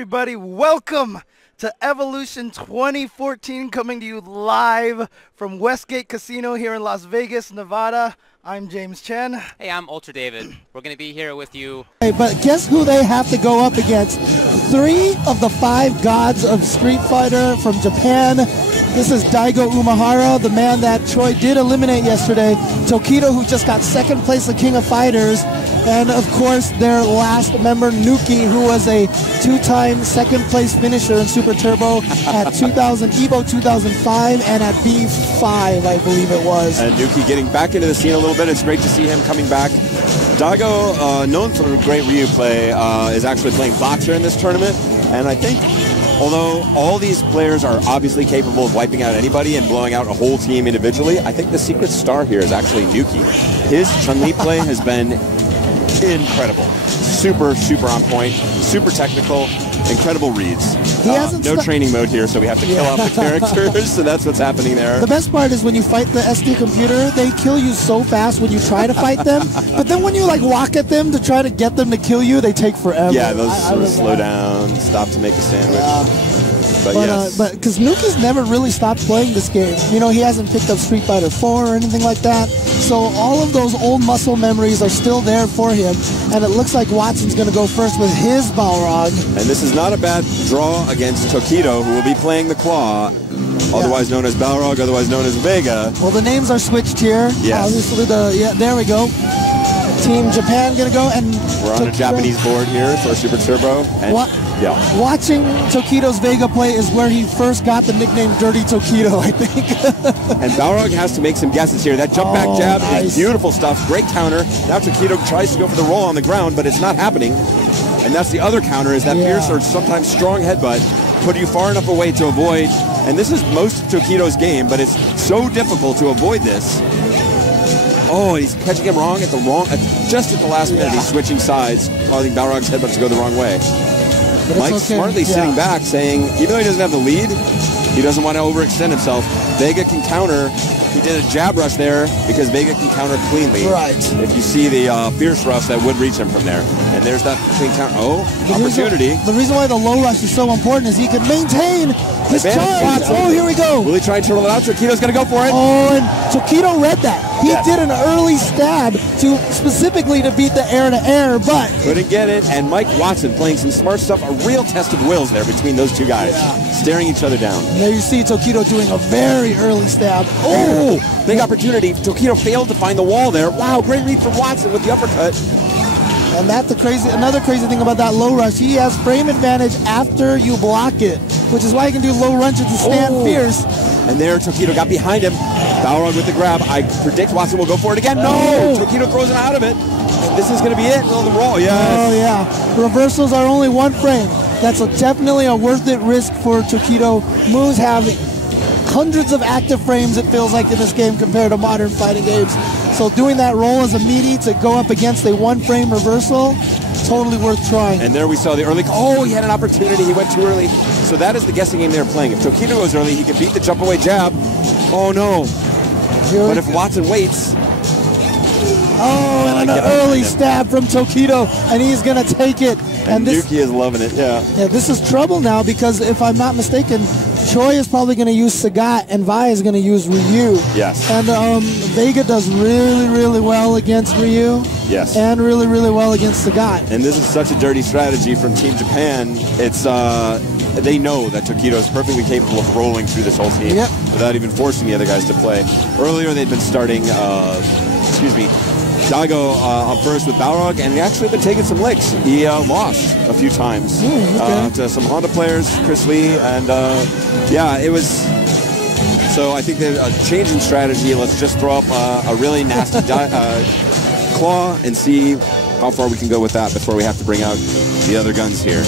everybody. Welcome to Evolution 2014, coming to you live from Westgate Casino here in Las Vegas, Nevada. I'm James Chen. Hey, I'm Ultra David. We're going to be here with you. Hey, but guess who they have to go up against? 3 of the 5 gods of Street Fighter from Japan. This is Daigo Umehara, the man that Troy did eliminate yesterday. Tokido, who just got 2nd place at King of Fighters. And, of course, their last member, Nuki, who was a 2-time 2nd place finisher in Super Turbo at EVO 2005 and at B5, I believe it was. And Nuki getting back into the scene a little bit. It's great to see him coming back. Daigo, known for great Ryu play, is actually playing Boxer in this tournament. And I think, although all these players are obviously capable of wiping out anybody and blowing out a whole team individually, I think the secret star here is actually Nuki. His Chun-Li play has been incredible. Super, super on point, super technical, incredible reads. No training mode here, so we have to kill off the characters, so that's what's happening there. The best part is when you fight the SD computer, they kill you so fast when you try to fight them, but then when you like walk at them to try to get them to kill you, they take forever. Yeah, those sort of slow down, stop to make a sandwich. But yes. But because Nuki's never really stopped playing this game. You know, he hasn't picked up Street Fighter 4 or anything like that. So all of those old muscle memories are still there for him. And it looks like Watson's going to go first with his Balrog. And this is not a bad draw against Tokido, who will be playing the Claw, otherwise known as Balrog, otherwise known as Vega. Well, the names are switched here. Yes. Obviously, there we go. Team Japan going to go. And we're on a Japanese board here for Super Turbo. And watching Tokido's Vega play is where he first got the nickname Dirty Tokido, I think. And Balrog has to make some guesses here. That jump back jab is beautiful stuff. Great counter. Now Tokido tries to go for the roll on the ground, but it's not happening. And that's the other counter, is that fierce or sometimes strong headbutt. Put you far enough away to avoid. And this is most of Tokido's game, but it's so difficult to avoid this. Oh, he's catching him wrong just at the last minute. He's switching sides, causing Balrog's headbutt to go the wrong way. Mike's smartly sitting back, saying, even though he doesn't have the lead, he doesn't want to overextend himself. Vega can counter. He did a jab rush there because Vega can counter cleanly. Right. If you see the fierce rush that would reach him from there. And there's that clean counter. Opportunity. The reason why the low rush is so important is he can maintain his charge. Oh, here we go. Will he try and turtle it out? Tokido's going to go for it. Oh, and Tokido read that. He did an early stab specifically to beat the air-to-air, but couldn't get it. And Mike Watson playing some smart stuff. A real test of wills there between those two guys, staring each other down. And there you see Tokido doing a very early stab. Oh, big opportunity. Tokido failed to find the wall there. Wow, great read from Watson with the uppercut. And that's another crazy thing about that low rush. He has frame advantage after you block it, which is why he can do low lunges and stand fierce. And there Tokido got behind him. Balrog with the grab. I predict Watson will go for it again. No! Tokido throws him out of it. This is going to be it. Will the roll? Yes. Oh, yeah. Reversals are only 1 frame. That's definitely a worth it risk for Tokido. Moves have hundreds of active frames, it feels like, in this game compared to modern fighting games. So doing that roll as a meaty to go up against a 1-frame reversal, totally worth trying. And there we saw the early... Oh, he had an opportunity. He went too early. So that is the guessing game they're playing. If Tokido goes early, he can beat the jump away jab. Oh, no. But if Watson waits... Oh, and an early stab from Tokido, and he's going to take it. And Nuki is loving it, yeah. This is trouble now because, if I'm not mistaken, Choi is probably going to use Sagat, and Vi is going to use Ryu. Yes. And Vega does really, really well against Ryu. Yes. And really, really well against Sagat. And this is such a dirty strategy from Team Japan. It's they know that Tokido is perfectly capable of rolling through this whole team without even forcing the other guys to play. Earlier, they'd been starting, Daigo up first with Balrog, and he actually been taking some licks. He lost a few times to some Honda players, Chris Lee, and it was... So I think that a change in strategy, let's just throw up a really nasty claw and see how far we can go with that before we have to bring out the other guns here.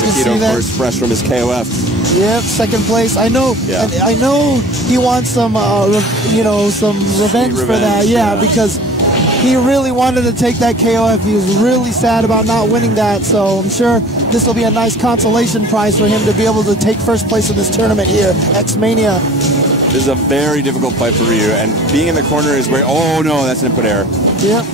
Tokido, of course, fresh from his KOF. Yep, 2nd place. I know. Yeah. I know he wants some, some revenge for that. Yeah, because he really wanted to take that KOF. He was really sad about not winning that. So I'm sure this will be a nice consolation prize for him to be able to take 1st place in this tournament here, X-Mania. This is a very difficult fight for Ryu, and being in the corner is where... Oh no, that's an input error. Yep.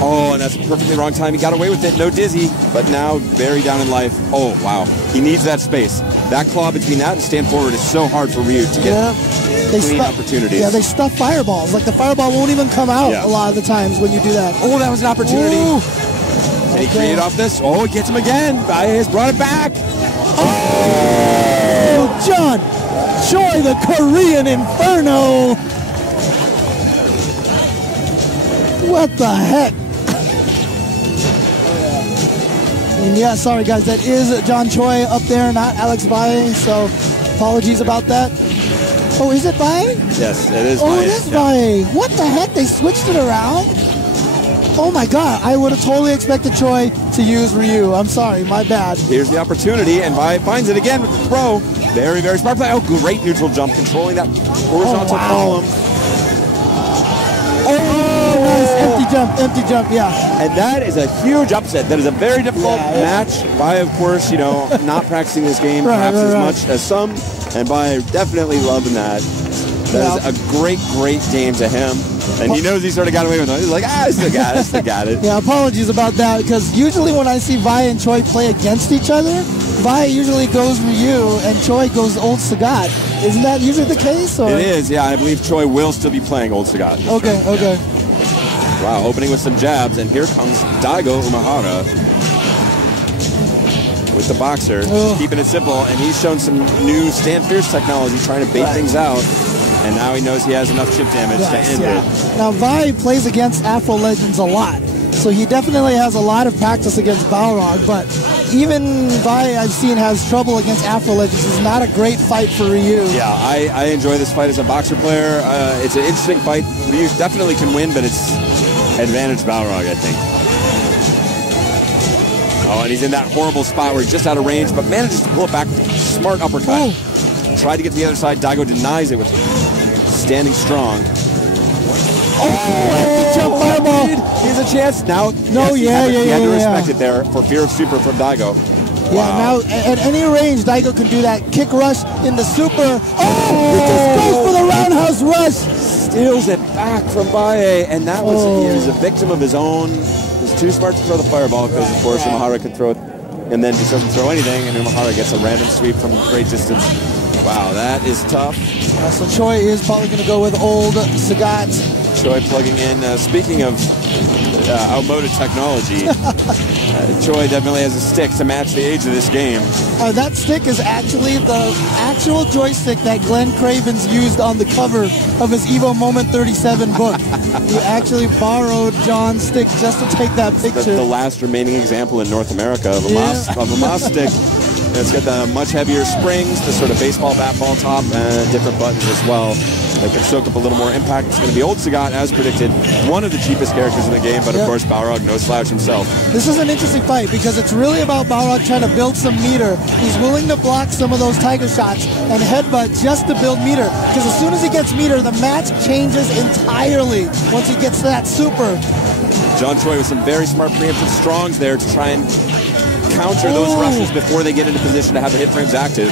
Oh, and that's perfectly wrong time. He got away with it. No dizzy, but now very down in life. Oh, wow. He needs that space. That claw between that and stand forward is so hard for Ryu to get clean opportunities. Yeah, they stuff fireballs. Like the fireball won't even come out a lot of the times when you do that. Oh, that was an opportunity. Ooh. Can he create off this? Oh, he gets him again. Baye has brought it back. Oh, John Choi, the Korean Inferno. What the heck? And yeah, sorry guys, that is John Choi up there, not Alex Baye, so apologies about that. Oh, is it Baye? Yes, it is Baye. Baye. Oh, it is Baye. What the heck? They switched it around? Oh my god, I would have totally expected Choi to use Ryu. I'm sorry, my bad. Here's the opportunity, and Baye finds it again with the throw. Very, very smart play. Oh, great neutral jump, controlling that horizontal column. Oh, nice. Empty jump, yeah. And that is a huge upset. That is a very difficult match. Baye, of course, you know, not practicing this game perhaps as much as some, and Baye definitely loving that. That is a great, great game to him. And he knows he sort of got away with it. He's like, I still got it. Yeah, apologies about that, because usually when I see Baye and Choi play against each other, Baye usually goes Ryu and Choi goes Old Sagat. Isn't that usually the case? Or? It is, yeah. I believe Choi will still be playing Old Sagat. Okay. Wow, opening with some jabs, and here comes Daigo Umehara with the boxer, keeping it simple, and he's shown some new stand fierce technology, trying to bait things out, and now he knows he has enough chip damage to end it. Now, Baye plays against Afro Legends a lot, so he definitely has a lot of practice against Balrog, but even Baye, I've seen, has trouble against Afro Legends. It's not a great fight for Ryu. Yeah, I enjoy this fight as a boxer player. It's an interesting fight. Ryu definitely can win, but it's advantage Balrog, I think. Oh, and he's in that horrible spot where he's just out of range, but manages to pull it back. Smart uppercut. Tried to get to the other side. Daigo denies it with standing strong. Oh, jump fireball. He has a chance. Now, he had to respect it there for fear of super from Daigo. Yeah, now at any range, Daigo can do that kick rush in the super. Oh, he just goes for the roundhouse rush. Steals it back from Baye, and that was he was a victim of his own. He's too smart to throw the fireball because, of course, Umehara can throw it, and then just doesn't throw anything, and Umehara gets a random sweep from great distance. Wow, that is tough. So Choi is probably going to go with Old Sagat. Choi plugging in. Speaking of outmoded technology, Choi definitely has a stick to match the age of this game. That stick is actually the actual joystick that Glenn Cravens used on the cover of his EVO Moment 37 book. He actually borrowed John's stick just to take that picture. The last remaining example in North America of a Moss stick. And it's got the much heavier springs, the sort of baseball bat ball top, and different buttons as well. They can soak up a little more impact. It's going to be Old Sagat, as predicted, one of the cheapest characters in the game, but of course Balrog, no slouch himself. This is an interesting fight because it's really about Balrog trying to build some meter. He's willing to block some of those tiger shots and headbutt just to build meter, because as soon as he gets meter, the match changes entirely once he gets to that super. John Choi with some very smart preemptive strongs there to try and counter those rushes before they get into position to have the hit frames active.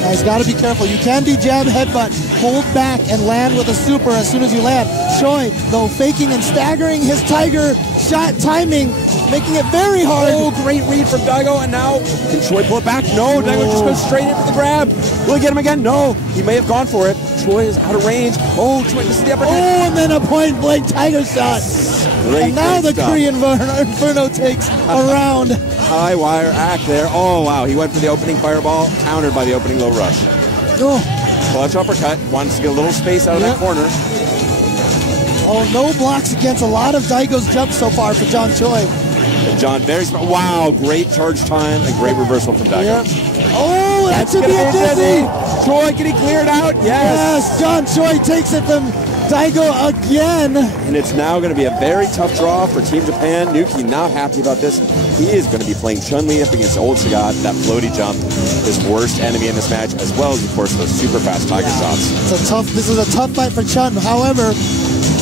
Now he's got to be careful. You can do jab, headbutt, hold back, and land with a super as soon as you land. Choi, though, faking and staggering his tiger shot timing, making it very hard. Oh, great read from Daigo, and now can Choi pull it back? No, Daigo just goes straight in for the grab. Will he get him again? No, he may have gone for it. Choi is out of range. Oh, Choi misses the uppercut. Oh, and then a point-blank tiger shot. And now the Korean Inferno takes a round. High wire act there. Oh, wow. He went for the opening fireball, countered by the opening low rush. Clutch uppercut. Wants to get a little space out of that corner. Oh, no blocks against a lot of Daigo's jumps so far for John Choi. And John, very smart. Wow, great charge time and great reversal from Daigo. Oh, that should be a dizzy. Choi, can he clear it out? Yes, John Choi takes it from Daigo again. And it's now going to be a very tough draw for Team Japan. Nuki not happy about this. He is going to be playing Chun-Li up against Old Sagat, that floaty jump, his worst enemy in this match, as well as, of course, those super fast tiger shots. This is a tough fight for Chun. However,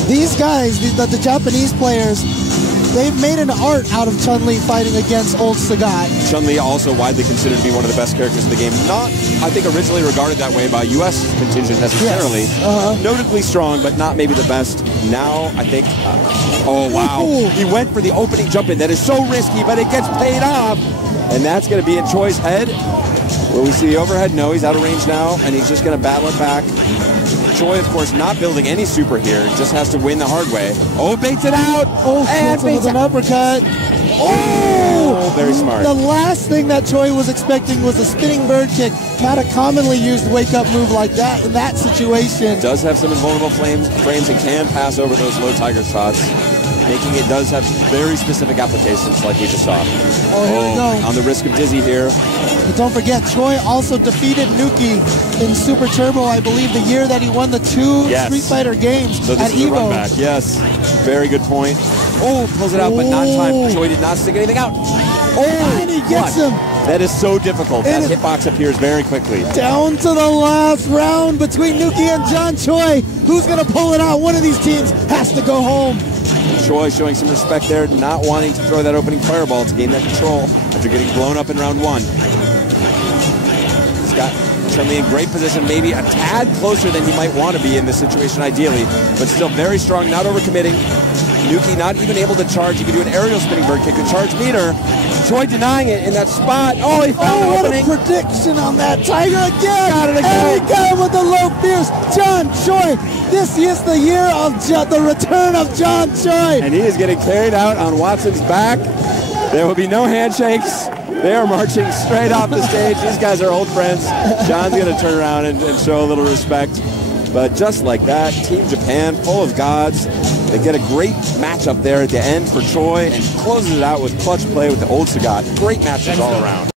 these guys, the Japanese players, they've made an art out of Chun-Li fighting against old Sagat. Chun-Li also widely considered to be one of the best characters in the game. Not, I think, originally regarded that way by U.S. contingent necessarily. Yes. Notably strong, but not maybe the best. Now, I think, oh, wow. Ooh. He went for the opening jump in. That is so risky, but it gets paid off. And that's going to be in Choi's head. Will we see the overhead? No, he's out of range now, and he's just going to battle it back. Choi, of course, not building any super here. Just has to win the hard way. Oh, baits it out. Oh, and with an uppercut. Oh, very smart. The last thing that Choi was expecting was a spinning bird kick. Not a commonly used wake-up move like that in that situation. Does have some invulnerable frames and can pass over those low tiger shots, making it does have very specific applications like we just saw. Oh, here we go. On the risk of dizzy here. But don't forget, Choi also defeated Nuki in Super Turbo, I believe, the year that he won the two Street Fighter games so this at is EVO. A run back. Yes, very good point. Oh, pulls it out, but not in time. Choi did not stick anything out. Oh, and he gets him. That is so difficult. That hitbox appears very quickly. Down to the last round between Nuki and John Choi. Who's going to pull it out? One of these teams has to go home. Choi showing some respect there, not wanting to throw that opening fireball to gain that control after getting blown up in round one. He's got Chun-Li in great position, maybe a tad closer than he might want to be in this situation ideally, but still very strong, not overcommitting. Nuki not even able to charge. He can do an aerial spinning bird kick, a charge meter. Choi denying it in that spot. Oh, he found an opening. What a prediction on that. Tiger again. Got it again. And he got him with the low fierce. John Choi. This is the year of the return of John Choi. And he is getting carried out on Watson's back. There will be no handshakes. They are marching straight off the stage. These guys are old friends. John's going to turn around and show a little respect. But just like that, Team Japan, full of gods. They get a great matchup there at the end for Choi and closes it out with clutch play with the old Sagat. Great matches all around.